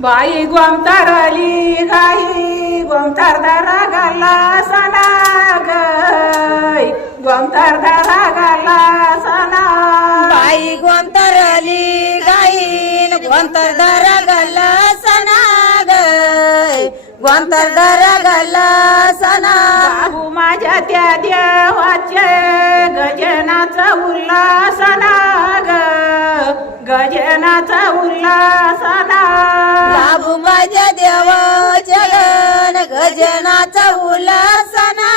बाई गोमतारली गाई गोमतार दारा गाला सना गई गोमतार दारा गाला सना बाई गोंतरली गाईन गोंतर दर गल्ला सना गय गोंतर दर गल्ला सना बाबू माझ्या त्या देवाचे गजनाचा उल्हासना ग गजनाचा उल्हासना बाबू माझ्या देवाच्या गण गजनाचा उल्हासना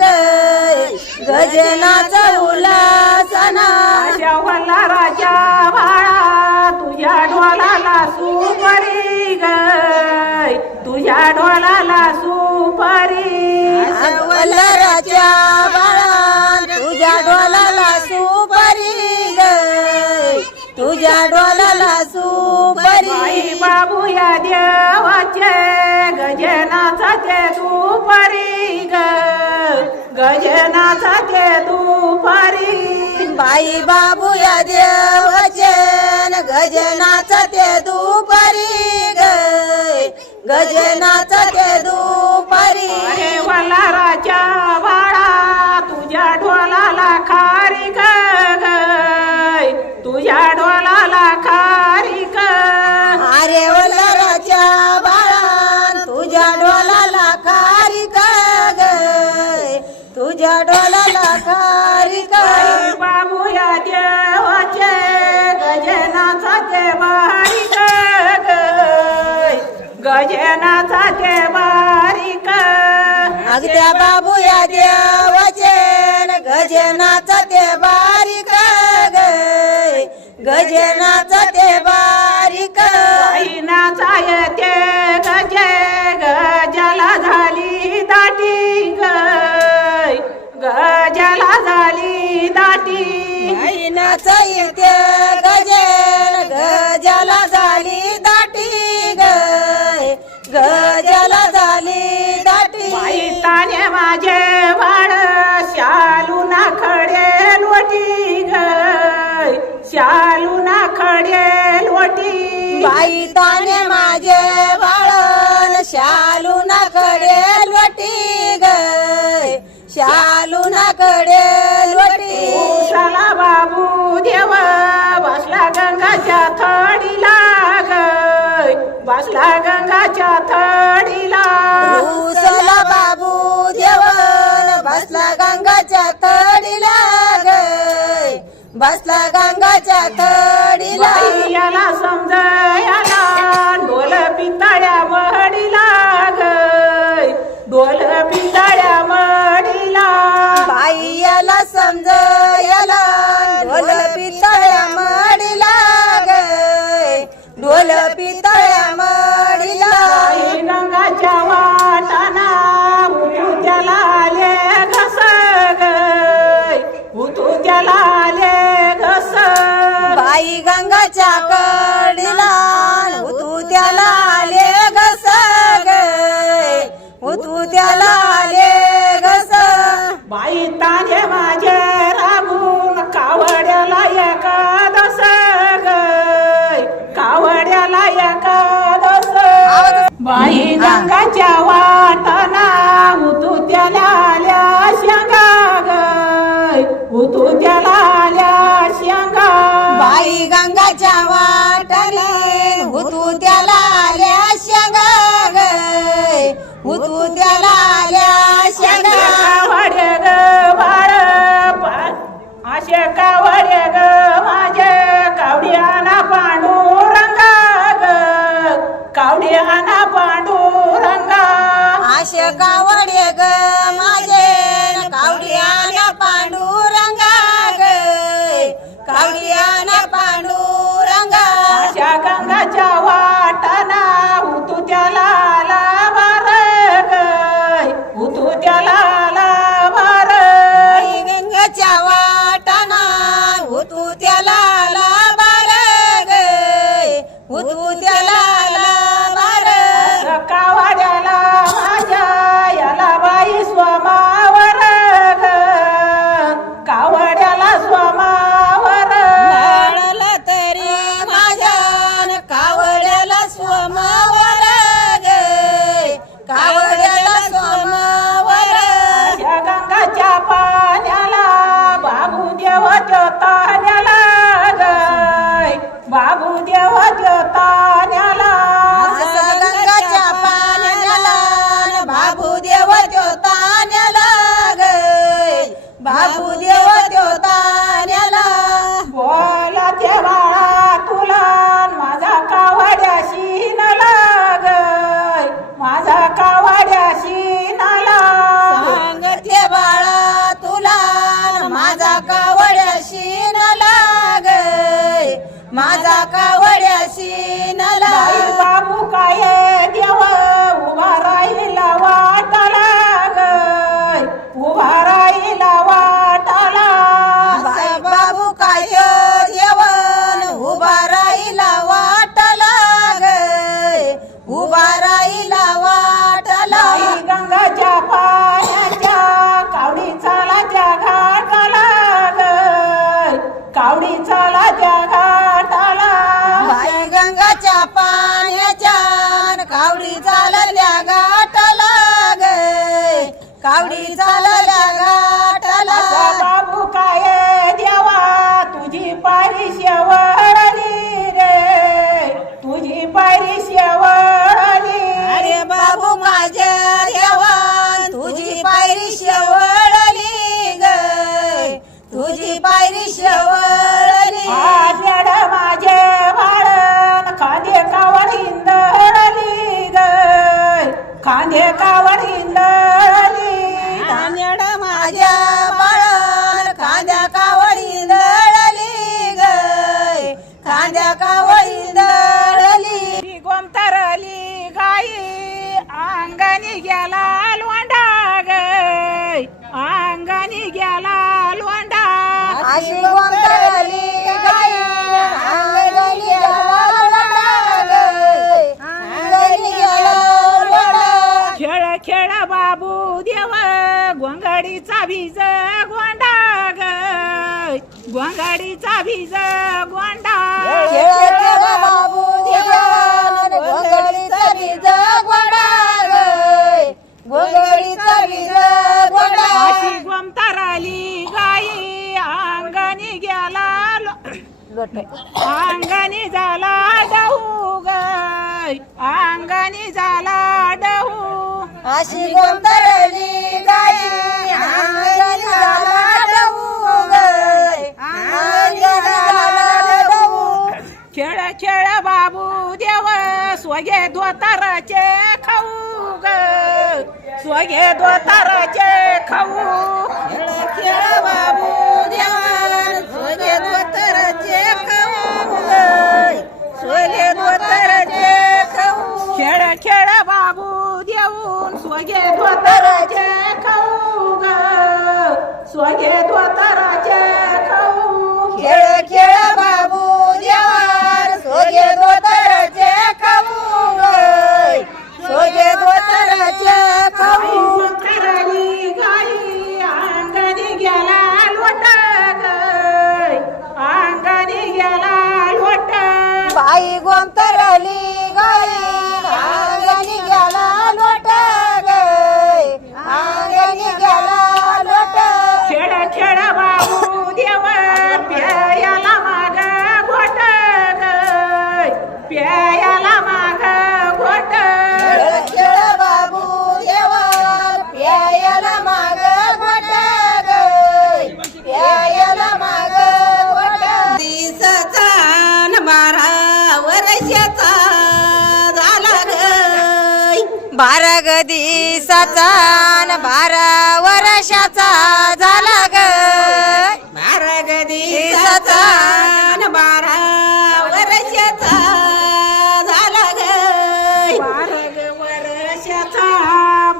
गय गजनाचा उल्हासना माझ्या वल्हाराच्या बाळा तुझ्या डोलाला सुपरी गय तुझ्या डोलाला सुपरी वल्हाराच्या बाळा तुझ्या डोलाला सुपारी गय तुझ्या डोलाला सुपारी बाई बाबू या देवाचे गजनाचा ते दुपारी ग गजनाचा ते दुपारी बाई बाबू या देवाचे गजनाचा ते दुपारी गय गजनाचा ते दुपारी अरे वल्हाराच्या बाळा तुझ्या डोलाला खारी ग तुझ्या डोलाला खारी ग अरे वल्हाराच्या बाळा तुझ्या डोलाला खारी गय तुझ्या डोलाला खारी बाई बाबू या देवाचे गजनाचा ते बारीक गजनाचा ते बारीक अगद्या बाबू या देवाचे गजनाचा ते बारीक गय गजनाचा ते बारीक बाई नाचा येते गजे गजला झाली दाटी गजला झाली दाटी नाचा येते गजन गजला झाली दाटी गय गजला झाली दाटी बाई ताने माझे वाड शालू ना खडे लोटी शालू ना खडे लोटी बाई ताने माझे बाळन शालू ना कडे लोटी गय शालू ना कडे लोटी उसाला बाबू देव बसला गंगाच्या थडीला बसला गंगाच्या थडीला उसला बाबू देवन बसला गंगाच्या थडीला गय बसला गंगाच्या थडीला बाई याला समजायला ढोल पितळ्या मडीला ढोल पितळ्या मडीला बाई याला समजायला ढोल पितळ्या मडीला गय ढोल पितळ्या मडीला बाई गंगाच्या वाटाना उठू त्याला आले घस उठू त्याला आले घस बाई गंगाच्या कडीला तू त्याला आले घस गय तू त्याला आले घस बाई ताने माझे राबून कावड्याला एकादस कावड्याला एकादस बाई गंगाच्या वाटना उतू त्याला आल्या शेंगा उतू त्याला आल्या शेंगा बाई गंगाच्या वाटले तू त्याला आल्या शेंगा गय तू त्याला आल्या शेंगा कावडे ग बाळ असे कावडे ग माझे कावडियाना पांडुरंगा कावडियाना पांडुरंगा आशे कावडे ग माझे कावडियाना पांडुरंगा गय कावडियाना पांडुरंगा अशा गंगाच्या वाटाना उतू त्याला आला बार माझा कावड्याशी नला बाई बाबू काय देव उभा राहिला वाटाला ग उभा राहिला वाटाला बाई बाबू काय जेवण उभा राहिला वाटला ग उभा राहिला वाटला बाई गंगाच्या पाण्याच्या कावडी चालाच्या घाटाला ग कावडी चालाच्या घाटाला बाई गंगाच्या पाण्याच्या कावडी चालल्या घाटाला ग कावडी चालल्या घाटाला असा बाबू काय देवा तुझी पारी शेवळली रे तुझी पारी शेवळली अरे बाबू माझ्या देवा तुझी पायरी शेवळली ग तुझी पायरी शेवळली आजड माझे बाळन खांदे कावड इंदळली ग खांदे कावड इंदळली धान्यड माझ्या बाळान खांद्या कावडी दळली ग खांद्या कावडी दळली गोमतरली गाई अंगणी गेला लोंडा ग अंगणी गेला लोंडा अशी गोंधळली गाई अंगणी गेला लोंढा ग अंगणी गेला लोंढा खेळ खेळ बाबू देव गोंगडीचा भिज गोंडा ग गोंगडीचा भिज गोंडा खेळ खेळ बाबू देवान गोंधळीचा बीज गोडा ग गोंधळीचा बीज गोडा अशी गोमताराली गाई अंगणी गेला अंगणी झाला डहू ग अंगणी झाला डहू अशी गोंधळली गाई अंगणी झाला डहू ग अंगणी झाला डहू खेळ खेळ बाबू देव स्वगे धोताराचे खाऊ ग स्वगे धोताराचे खाऊ खेळ खेळ बाबू देवान सोगे धोतरचे खाऊ ग सोगे धोतरचे खाऊ खेळ खेळ बाबू देऊन स्वगे धोताराचे खाऊ ग स्वगे धोताराचे खाऊ खेळ खेळ बाबू देवान सोगे धोतरचे खाऊ ग सोगे धोतरचे खाऊ करली गाई अंगणी गेला लोटा ग अंगणी गेला लोटा बाई गोंतरली गाई अंगणी गेला लोटा ग अंगणी गेला लोटा खेळ खेळ बाबू देव प्यायला माग घोट ग प्यायला माग घोट खेळ खेळ बाबू देवा प्यायला माग घोटा ग प्यायला माग घोटा दिसाचा न 12 वर्षाचा झाला ग 12 दिसाचा न 12 वर्षाचा झाला ग 12 दिसाचा न 12 वर्षाचा झाला ग 12 वर्षाचा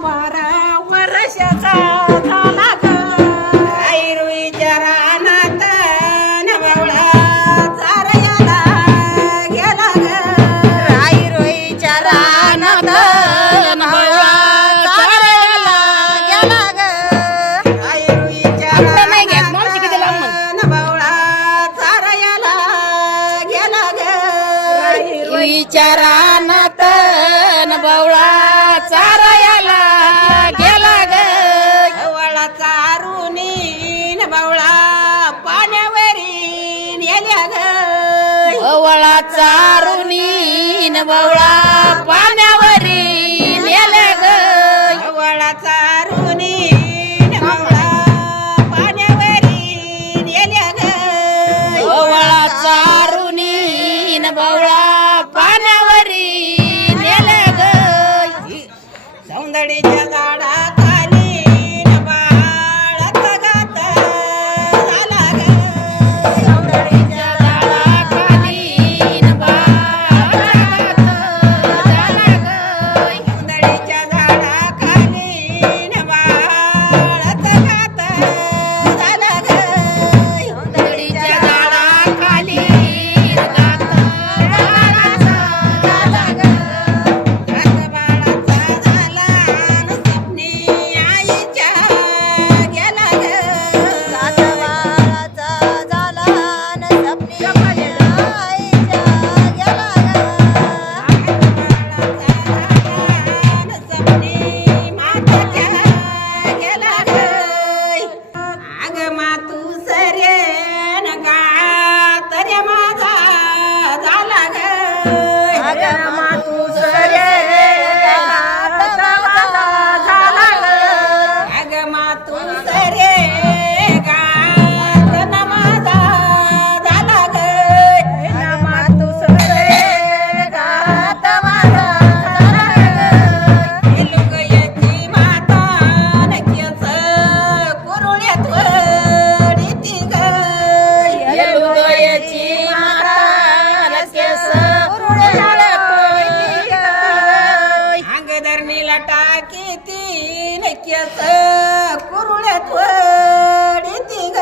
12 वर्षाचा झाला ग रुईच्या रानात नवळा चारायला गेला ग रुईच्या रानात नवळा चारायला गेला ग रुईच्या रानात नवळा चारायला गेला ग रुईच्या रानात नवळा चारायला गेला ग वळा चारुनी नवळा पाण्यावरी नेल्या ग वळा चारुनी नवळा पाण्यावरी नेल्या ग वळा चारुनी नवळा पाण्यावरी नेल्या ग वळा चारुनी नवळा पाण्यावरी नेल्या ग सौंदर्याच्या झाडाखाली नवाळत गात झाला ग सौंदर्याच्या झाडाखाली किती नक्यच कुरुळ्यात वडीती ग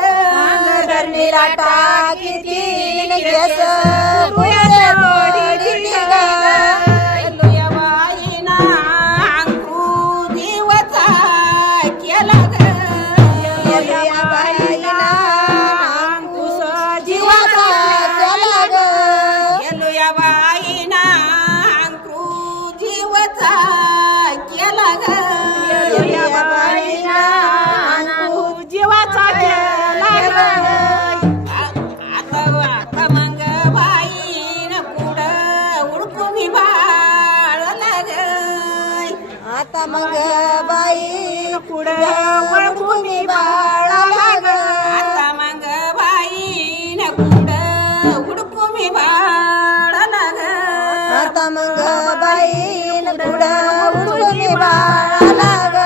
निराटा किती केस कुरुळ्यात वडीती ग. लुया बाईना अंकू जीवचा केला ग या बाईला अंकुश जीवाचा केला ग. लुया बाईना अंकू जीवचा केला ग या बाईला अंकुश जीवाचा केला ग. आता मग बाईन कुठं उडकून बाळला ग आता मग बाई पुढं वळखून बाळाला ग. आता मग बाईन कुठं उडकून बाळला ग आता मग बाईन पुढं उडकून बाळाला ग.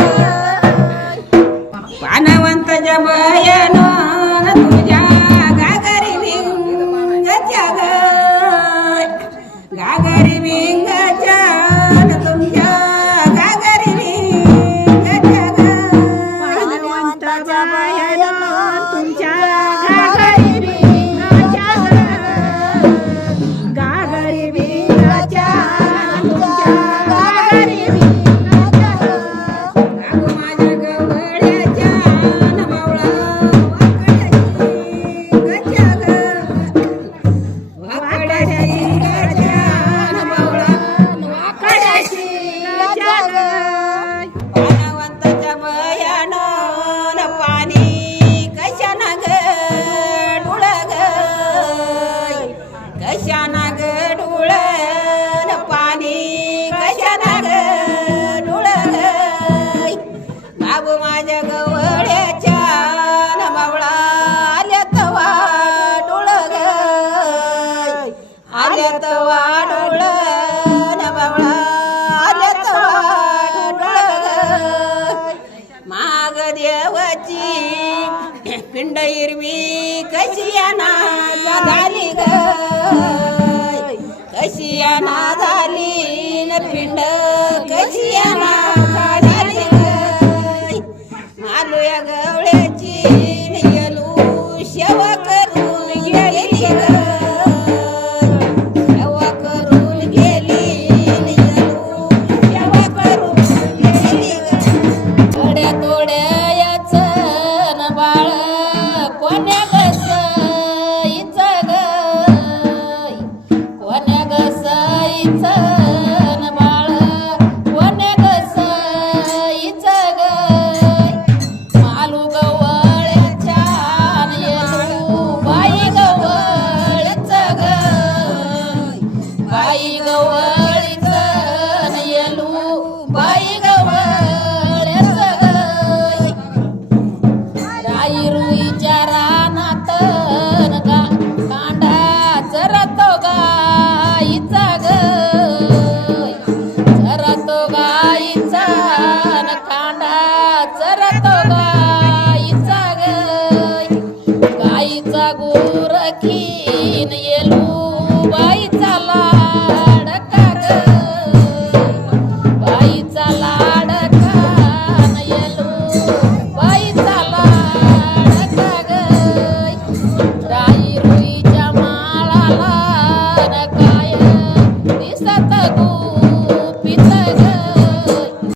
पानवंत जबयनो तुझ्या गागरी भिंगच्या ग गागरी भिंगच्या तुमच्या गागरी भिंगच्या ग पानवंताच्या बायानं तुमच्या घागरी भिंगाच्या ग. घागरी भिंगाच्या तुमच्या घागरी भिंगाच्या ग. अगो माझ्या गवळ्याच्या नवळा वाकड्याची गच्या ग वाकड्याची गच्या ग पानवंताच्या बयानं पाणी कशाना ग डुळ ग कशाना ग डुळ पाणी कशाना ग डुळ ग बाबू माझ्या गवळ्याच्या नवळा आल्यात वाडुळ ग आल्यात वाडुळ नवळा आल्यात वाडुळ ग माग देवाची पिंड हिरवी कशी ना झाली ग कशी ना झाली न पिंड कशी ना झाली